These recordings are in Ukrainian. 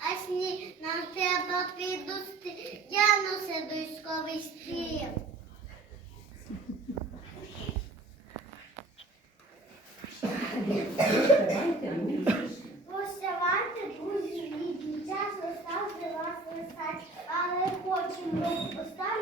а сні нам треба підусти. Я носи до військовий стріл. Рідні, час для вас листать, але хочемо останню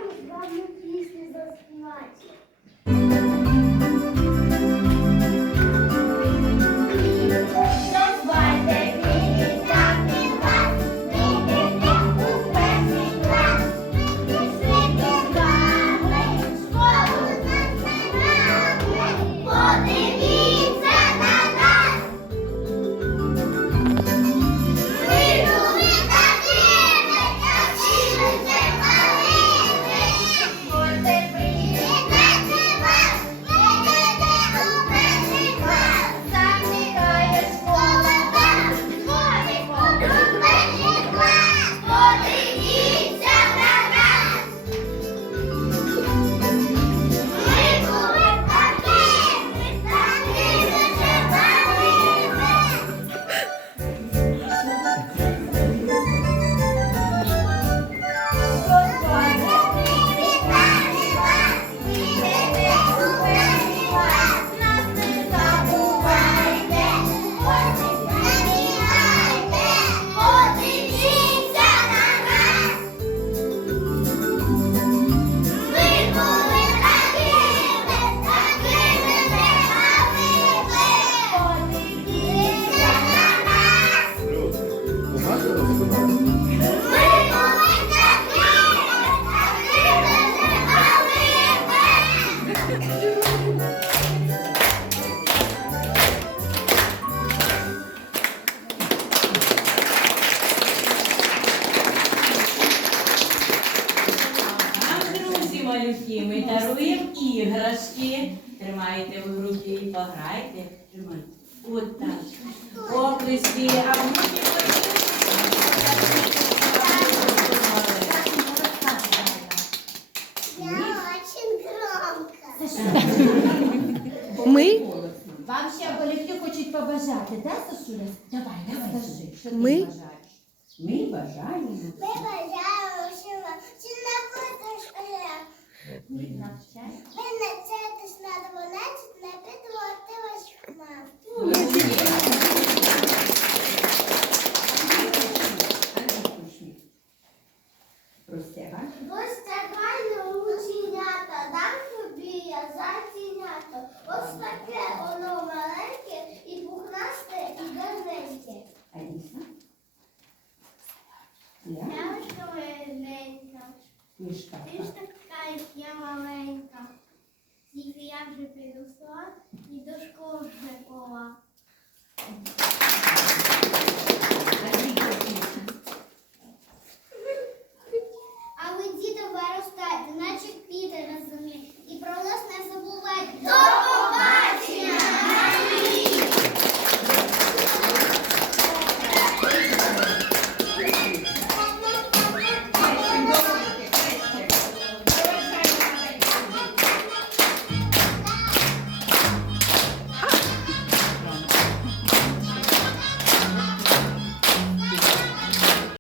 малюки, ми даруємо іграшки. Тримайте в руки і пограйте. Тримайте. От так. Оплески. А Я Ми, Вам ще колектив хочуть побажати, да, Сашуля? Давай, давай, скажи, що ти Ми? бажаєш? Ми бажаємо. Ми бажаємо що на. Ви навчаєте? Ви навчаєтесь Ось таке воно маленьке і пухнасте, і гарненьке. А Я? Я ж маленька, Мішка. ти ж така, як я маленька. Тільки я вже підросла і до школи вже пора.